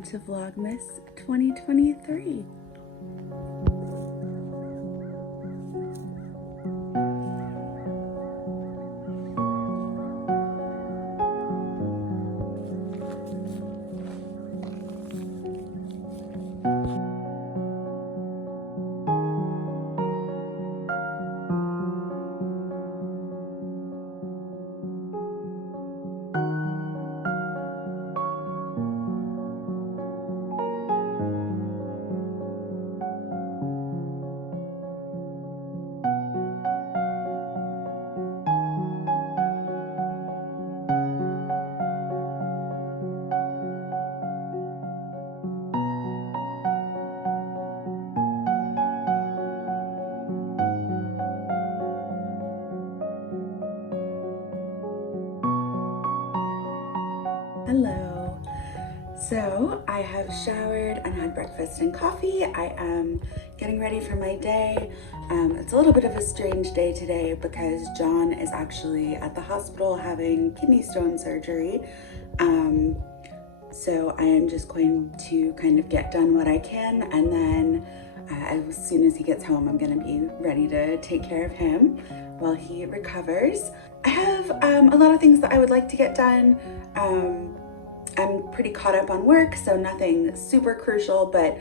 welcome to Vlogmas 2023. Hello. So I have showered and had breakfast and coffee. I am getting ready for my day. It's a little bit of a strange day today because John is actually at the hospital having kidney stone surgery. So I am just going to kind of get done what I can, and then as soon as he gets home, I'm going to be ready to take care of him while he recovers. I have a lot of things that I would like to get done. I'm pretty caught up on work, so nothing super crucial, but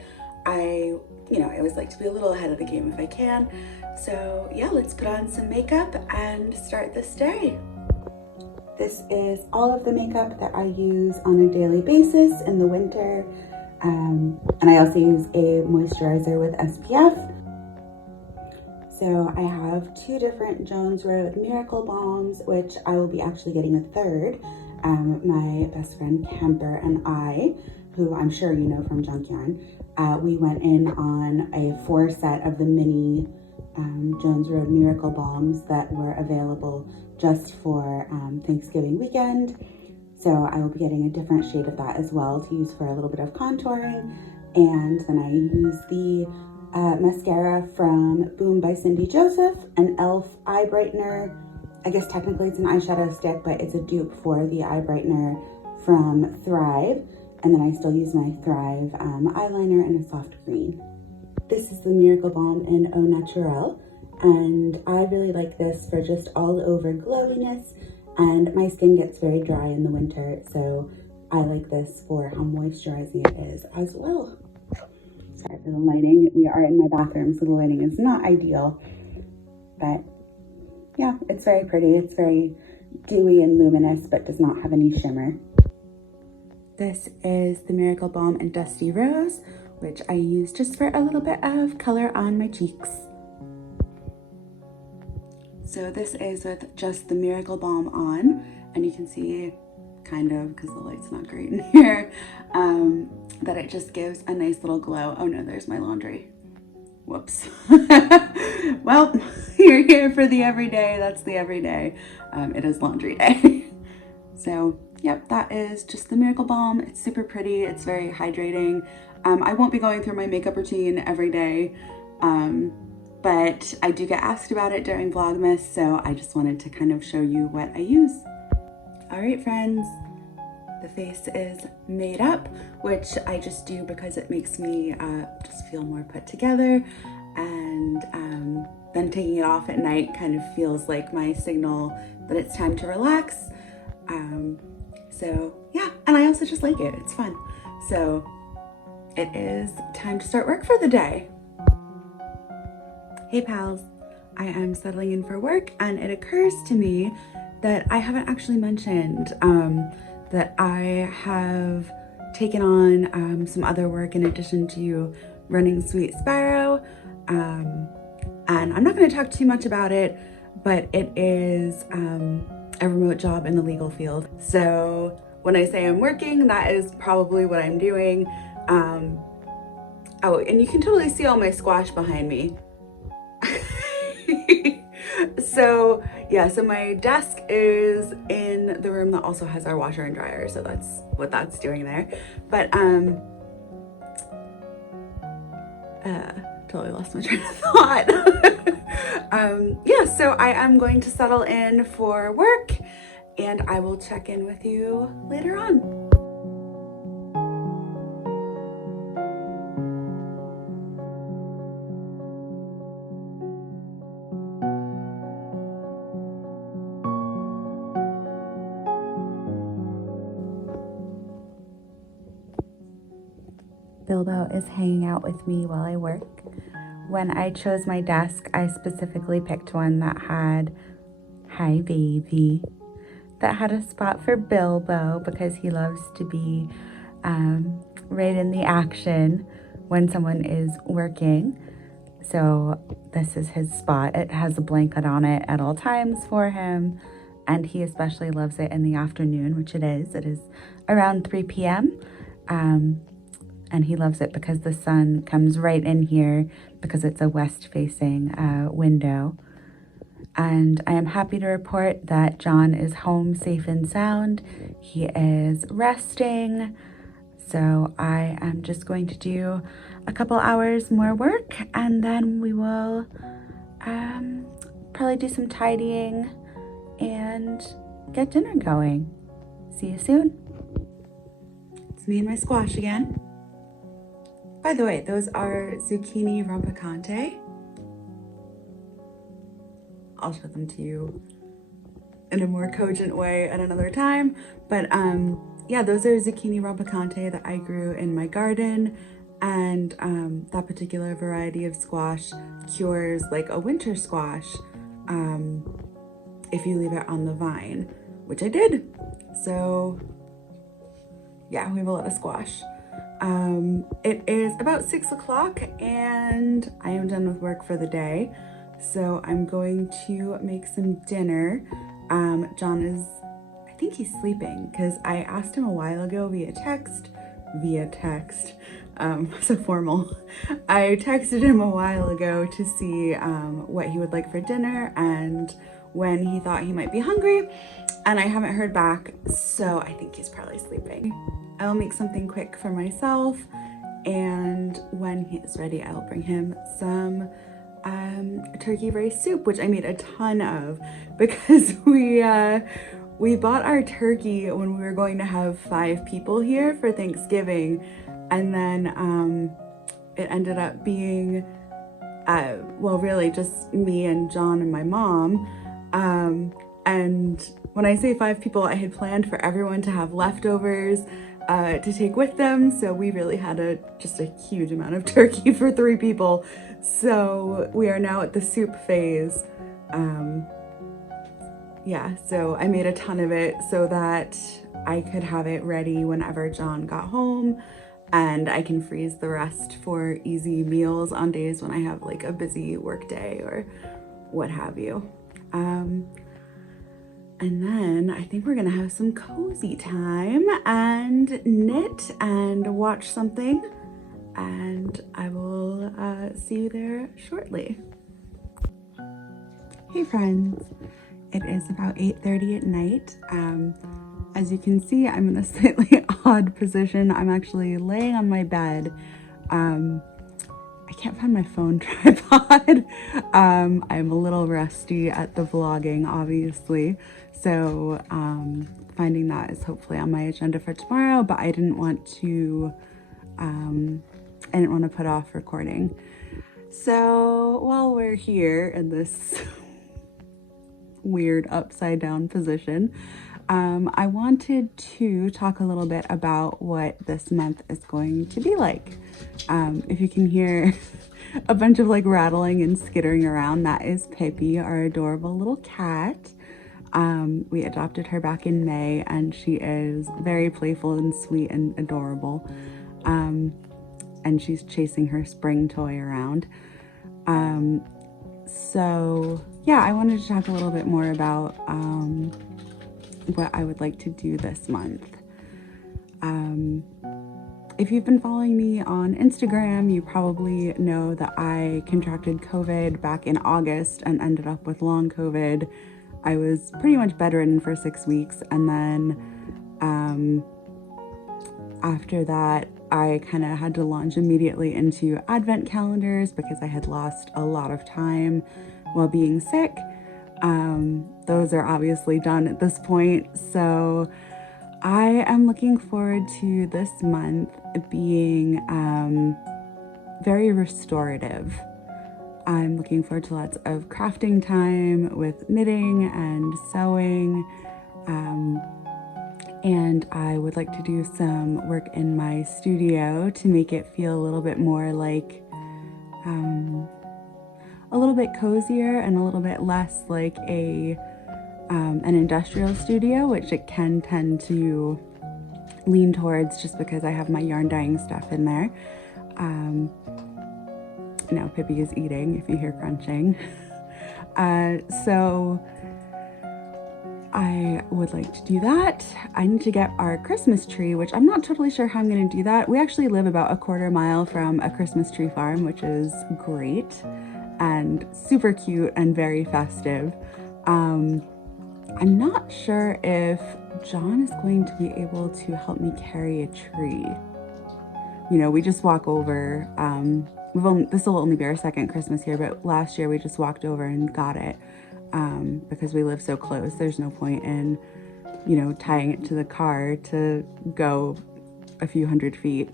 I always like to be a little ahead of the game if I can. So yeah, let's put on some makeup and start this day. This is all of the makeup that I use on a daily basis in the winter. And I also use a moisturizer with SPF. So I have two different Jones Road Miracle Balms, which I will be actually getting a third. My best friend Kemper and I, who I'm sure you know from Junk Yarn, we went in on a 4-set of the mini Jones Road Miracle Balms that were available just for Thanksgiving weekend. So I will be getting a different shade of that as well to use for a little bit of contouring. And then I use the mascara from Boom by Cindy Joseph, an e.l.f. eye brightener. I guess technically it's an eyeshadow stick, but it's a dupe for the eye brightener from Thrive. And then I still use my Thrive eyeliner in a soft green. This is the Miracle Balm in Au Naturel, and I really like this for just all over glowiness, and my skin gets very dry in the winter, so I like this for how moisturizing it is as well. Sorry for the lighting. We are in my bathroom, so the lighting is not ideal, but yeah, it's very pretty. It's very dewy and luminous, but does not have any shimmer. This is the Miracle Balm in Dusty Rose, which I use just for a little bit of color on my cheeks. So this is with just the Miracle Balm on, and you can see kind of, because the light's not great in here, that it just gives a nice little glow. Oh no, there's my laundry. Whoops. Well, you're here for the everyday. That's the everyday. It is laundry day. So yep, that is just the Miracle Balm. It's super pretty. It's very hydrating. I won't be going through my makeup routine every day, but I do get asked about it during Vlogmas, so I just wanted to kind of show you what I use. All right, friends, the face is made up, which I just do because it makes me just feel more put together, and then taking it off at night kind of feels like my signal that it's time to relax. So yeah, and I also just like it. It's fun. So it is time to start work for the day. Hey pals, I am settling in for work, and it occurs to me that I haven't actually mentioned that I have taken on some other work in addition to running Sweet Sparrow. And I'm not going to talk too much about it, but it is a remote job in the legal field. So when I say I'm working, that is probably what I'm doing. Oh, and you can totally see all my squash behind me. So yeah, so my desk is in the room that also has our washer and dryer, so that's what that's doing there. But totally lost my train of thought. Yeah, so I am going to settle in for work, and I will check in with you later on. Bilbo is hanging out with me while I work. When I chose my desk, I specifically picked one that had, hi baby, that had a spot for Bilbo because he loves to be right in the action when someone is working. So this is his spot. It has a blanket on it at all times for him, and he especially loves it in the afternoon, which it is. It is around 3 p.m. And he loves it because the sun comes right in here because it's a west-facing window. And I am happy to report that John is home safe and sound. He is resting. So I am just going to do a couple hours more work, and then we will probably do some tidying and get dinner going. See you soon. It's me and my squash again. By the way, those are zucchini rompicante. I'll show them to you in a more cogent way at another time. But yeah, those are zucchini rompicante that I grew in my garden. And that particular variety of squash cures like a winter squash if you leave it on the vine, which I did. So yeah, we have a lot of squash. It is about 6 o'clock and I am done with work for the day. So I'm going to make some dinner. John is, I think he's sleeping because I asked him a while ago via text, so formal. I texted him a while ago to see what he would like for dinner and when he thought he might be hungry, and I haven't heard back, so I think he's probably sleeping. I'll make something quick for myself, and when he is ready, I'll bring him some turkey rice soup, which I made a ton of because we bought our turkey when we were going to have 5 people here for Thanksgiving, and then it ended up being well, really just me and John and my mom, and when I say 5 people, I had planned for everyone to have leftovers to take with them, so we really had just a huge amount of turkey for 3 people. So we are now at the soup phase. Yeah, so I made a ton of it so that I could have it ready whenever John got home, and I can freeze the rest for easy meals on days when I have like a busy work day or what have you. And then I think we're gonna have some cozy time and knit and watch something, and I will see you there shortly. Hey friends, it is about 8:30 at night. As you can see, I'm in a slightly odd position. I'm actually laying on my bed. I can't find my phone tripod. I'm a little rusty at the vlogging, obviously. So finding that is hopefully on my agenda for tomorrow, but I didn't want to put off recording. So while we're here in this weird upside down position, I wanted to talk a little bit about what this month is going to be like. If you can hear a bunch of like rattling and skittering around, that is Pippi, our adorable little cat. We adopted her back in May, and she is very playful and sweet and adorable. And she's chasing her spring toy around. So yeah, I wanted to talk a little bit more about what I would like to do this month. If you've been following me on Instagram, you probably know that I contracted COVID back in August and ended up with long COVID. I was pretty much bedridden for 6 weeks, and then after that, I kind of had to launch immediately into advent calendars because I had lost a lot of time while being sick. Those are obviously done at this point, so I am looking forward to this month being very restorative. I'm looking forward to lots of crafting time with knitting and sewing, And I would like to do some work in my studio to make it feel a little bit more like a little bit cozier and a little bit less like an industrial studio, which it can tend to lean towards just because I have my yarn dyeing stuff in there. Now Pippi is eating if you hear crunching. So I would like to do that. I need to get our Christmas tree, which I'm not totally sure how I'm going to do that. We actually live about a quarter mile from a Christmas tree farm, which is great and super cute and very festive. I'm not sure if John is going to be able to help me carry a tree. You know, we just walk over. This will only be our second Christmas here, but last year we just walked over and got it. Because we live so close, there's no point in, you know, tying it to the car to go a few hundred feet.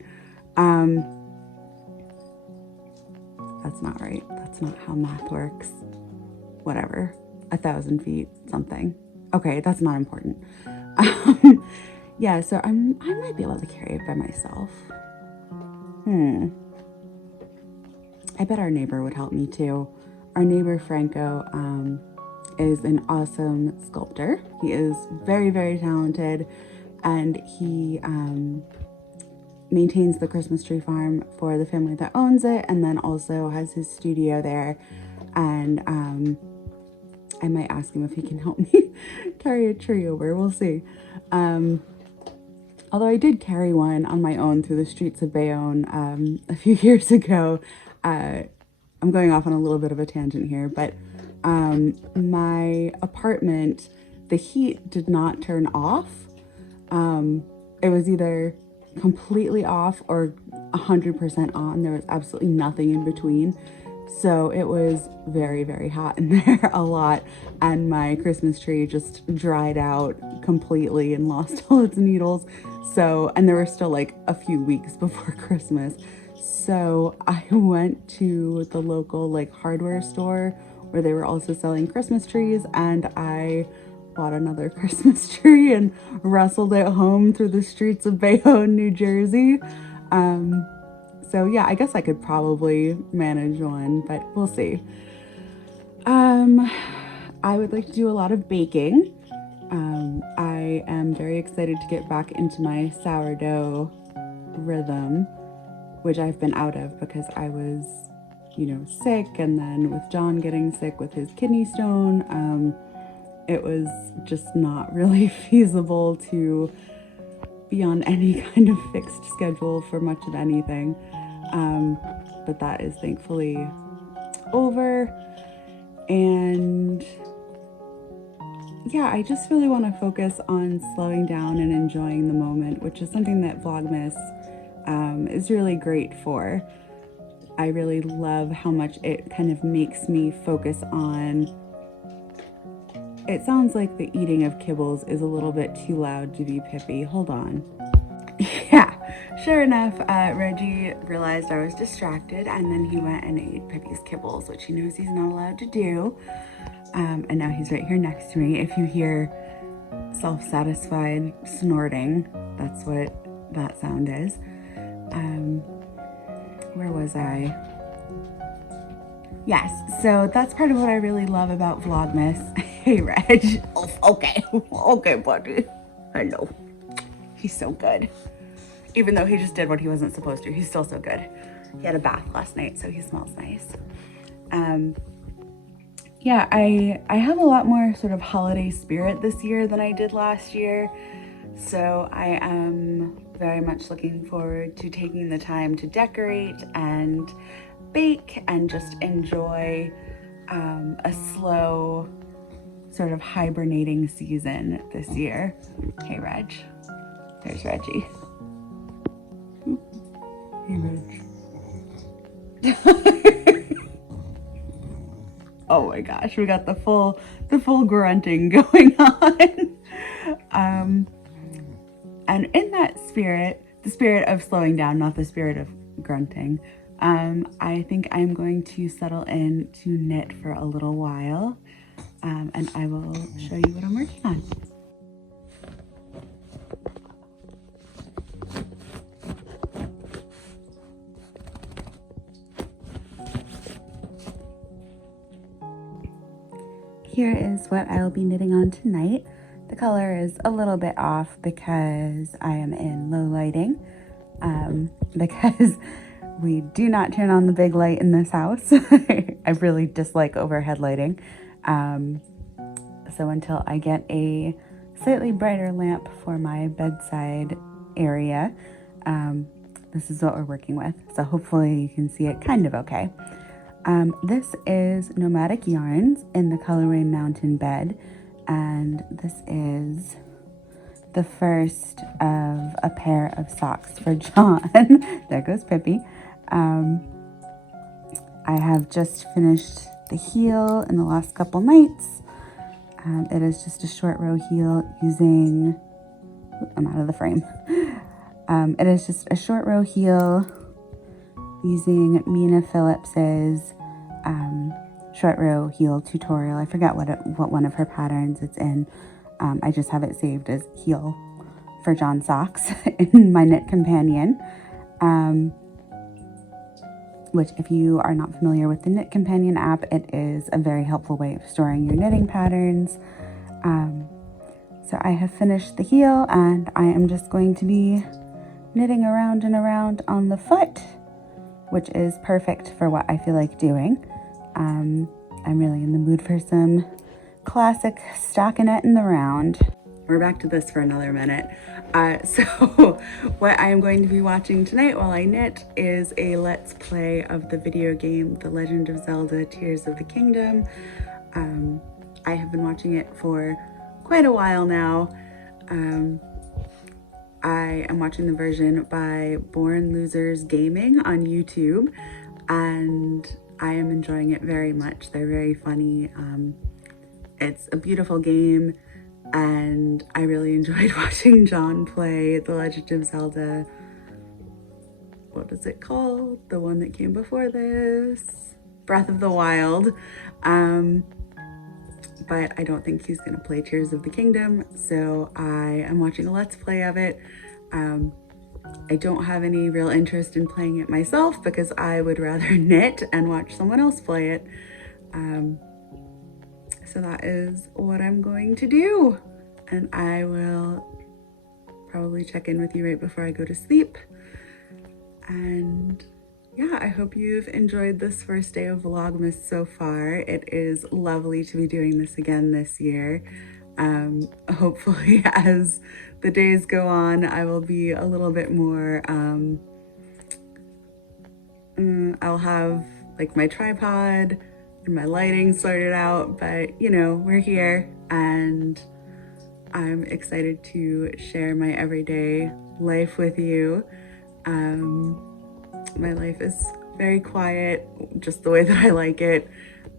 That's not right. That's not how math works. Whatever. 1,000 feet, something. Okay, that's not important. Yeah, so I might be able to carry it by myself. I bet our neighbor would help me too. Our neighbor Franco is an awesome sculptor. He is very, very talented, and he maintains the Christmas tree farm for the family that owns it, and then also has his studio there. And I might ask him if he can help me carry a tree over. We'll see. Although I did carry one on my own through the streets of Bayonne a few years ago. I'm going off on a little bit of a tangent here, but my apartment, the heat did not turn off. It was either completely off or 100% on. There was absolutely nothing in between. So it was very, very hot in there a lot. And my Christmas tree just dried out completely and lost all its needles. So, and there were still like a few weeks before Christmas. So I went to the local like hardware store where they were also selling Christmas trees, and I bought another Christmas tree and wrestled it home through the streets of Bayonne, New Jersey. So yeah, I guess I could probably manage one, but we'll see. I would like to do a lot of baking. I am very excited to get back into my sourdough rhythm, which I've been out of because I was, you know, sick, and then with John getting sick with his kidney stone, it was just not really feasible to be on any kind of fixed schedule for much of anything. But that is thankfully over. And yeah, I just really want to focus on slowing down and enjoying the moment, which is something that Vlogmas is really great for. I really love how much it kind of makes me focus on. It sounds like the eating of kibbles is a little bit too loud to be Pippi. Hold on. Yeah, sure enough, Reggie realized I was distracted, and then he went and ate Pippi's kibbles, which he knows he's not allowed to do. And now he's right here next to me. If you hear self-satisfied snorting, that's what that sound is. Where was I? Yes, so that's part of what I really love about Vlogmas. Hey, Reg. Oh, okay. Okay, buddy. I know. He's so good. Even though he just did what he wasn't supposed to, he's still so good. He had a bath last night, so he smells nice. Yeah, I have a lot more sort of holiday spirit this year than I did last year. So I am very much looking forward to taking the time to decorate and bake and just enjoy a slow sort of hibernating season this year. Hey, Reg. There's Reggie. Hey, Reg. Oh my gosh, we got the full grunting going on. And in that spirit, the spirit of slowing down, not the spirit of grunting, I think I'm going to settle in to knit for a little while, and I will show you what I'm working on. here is what I'll be knitting on tonight. The color is a little bit off because I am in low lighting, because we do not turn on the big light in this house. I really dislike overhead lighting. So until I get a slightly brighter lamp for my bedside area, this is what we're working with. So hopefully you can see it kind of okay. This is Nomadic Yarns in the colorway Mountain Bed, and this is the first of a pair of socks for John. There goes Pippi. I have just finished the heel in the last couple nights. It is just a short row heel using, I'm out of the frame. It is just a short row heel using Mina Phillips's short row heel tutorial. I forgot what one of her patterns it's in. I just have it saved as heel for John socks in my Knit Companion, which, if you are not familiar with the Knit Companion app, it is a very helpful way of storing your knitting patterns. So I have finished the heel, and I am just going to be knitting around and around on the foot, which is perfect for what I feel like doing. I'm really in the mood for some classic stockinette in the round. We're back to this for another minute. So what I am going to be watching tonight while I knit is a let's play of the video game The Legend of Zelda Tears of the Kingdom. I have been watching it for quite a while now. I am watching the version by Born Losers Gaming on YouTube, and I am enjoying it very much. They're very funny. It's a beautiful game, and I really enjoyed watching John play The Legend of Zelda. What is it called? The one that came before this? Breath of the Wild. But I don't think he's gonna play Tears of the Kingdom, so I am watching a let's play of it. I don't have any real interest in playing it myself because I would rather knit and watch someone else play it. So that is what I'm going to do, and I will probably check in with you right before I go to sleep. And yeah, I hope you've enjoyed this first day of Vlogmas so far. It is lovely to be doing this again this year. Hopefully as the days go on, I will be a little bit more, I'll have like my tripod and my lighting sorted out, but you know, we're here, and I'm excited to share my everyday life with you. My life is very quiet, just the way that I like it,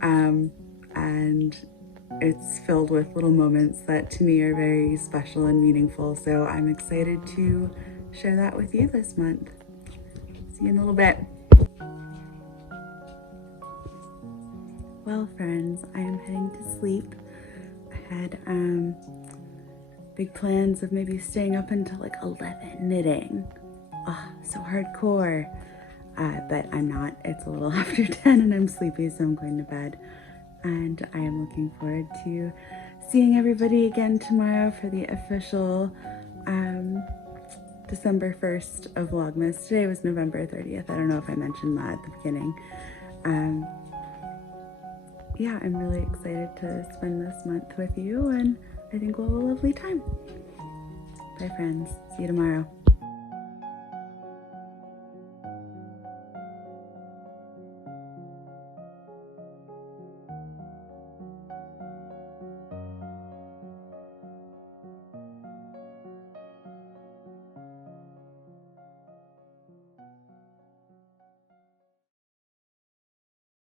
and it's filled with little moments that to me are very special and meaningful, so I'm excited to share that with you this month. See you in a little bit. Well, friends, I am heading to sleep. I had big plans of maybe staying up until like 11 knitting. Oh, so hardcore. But I'm not. It's a little after 10 and I'm sleepy, so I'm going to bed. And I am looking forward to seeing everybody again tomorrow for the official December 1st of Vlogmas. Today was November 30th. I don't know if I mentioned that at the beginning. Yeah, I'm really excited to spend this month with you, and I think we'll have a lovely time. Bye, friends. See you tomorrow.